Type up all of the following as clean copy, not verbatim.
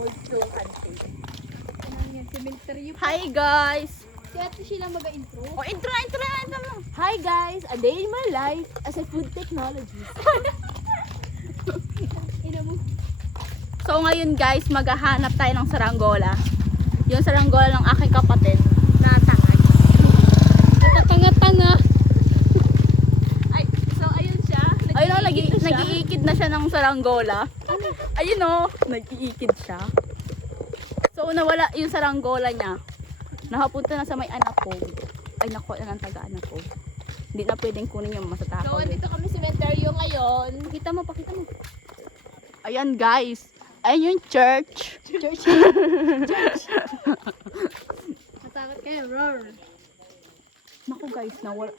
Virtual handshake. Anong yan? Cemetery pa. Hi guys! Si Ate Sheila mag-intro. Oh, intro mo. Hi guys! A day in my life as a food technologist. Ina mo. So ngayon guys, maghahanap tayo ng saranggola. Yung saranggola ng aking kapatid na tangad. Tanga-tanga. Ay, so ayun siya. Ayun o, nag-iikid na siya ng saranggola. Ayun o, nag-iikid siya. So nawala yung saranggola niya. Nakapunta na sa may anak ko. Ay nako, yan ang taga-anak ko. Hindi na pwedeng kunin yung masatakaw. So, andito kami sa cemetery ngayon. Pakita mo. Ayan guys. Ayun yung church. Church. Natakot kayo, roar. Naku guys, nawala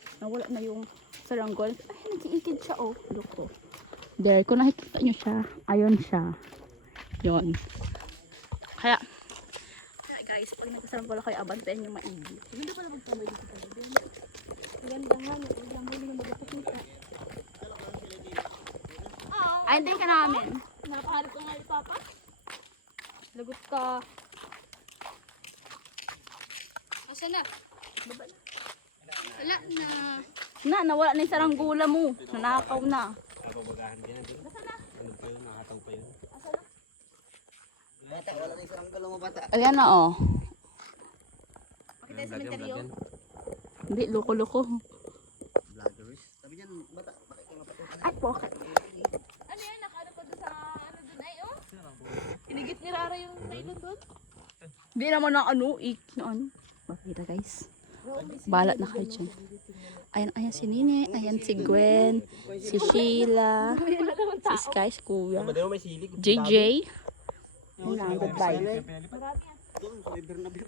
na yung saranggola. Ay, nag-iikid siya oh. Look ko. There, kung nakikita nyo siya, ayun siya. Yun. Kaya guys, pag nagkasaranggola kayo, abantayan nyo maigi. Hindi pala magtamay dito pala. Maganda nga, naglang huli na magpapakita. Ay, hindi ka namin. Napaharap ko nga ni Papa. Lagot ka. Asa na? Baba na. Wala na. Nawala na yung saranggola mo. Nanakaw na. Wala na isang gulo mo bata. Ayan na oh. Pakita sa cemetery. Hindi, loko-loko. Vloggers. Sabi niyan, bata, bakit ka mapatay? Ay, pocket. Ano yan? Nakaano pa doon sa ano doon ay oh? Inigit ni Rara yung tayo doon. Hindi naman na ano, ano. Makita guys. Balat na kayo dyan. Ayan si Nini, ayan si Gwen, si Sheila, si Sky, si Kuya, JJ. Ayan, goodbye. Doon, sa Bernabeu.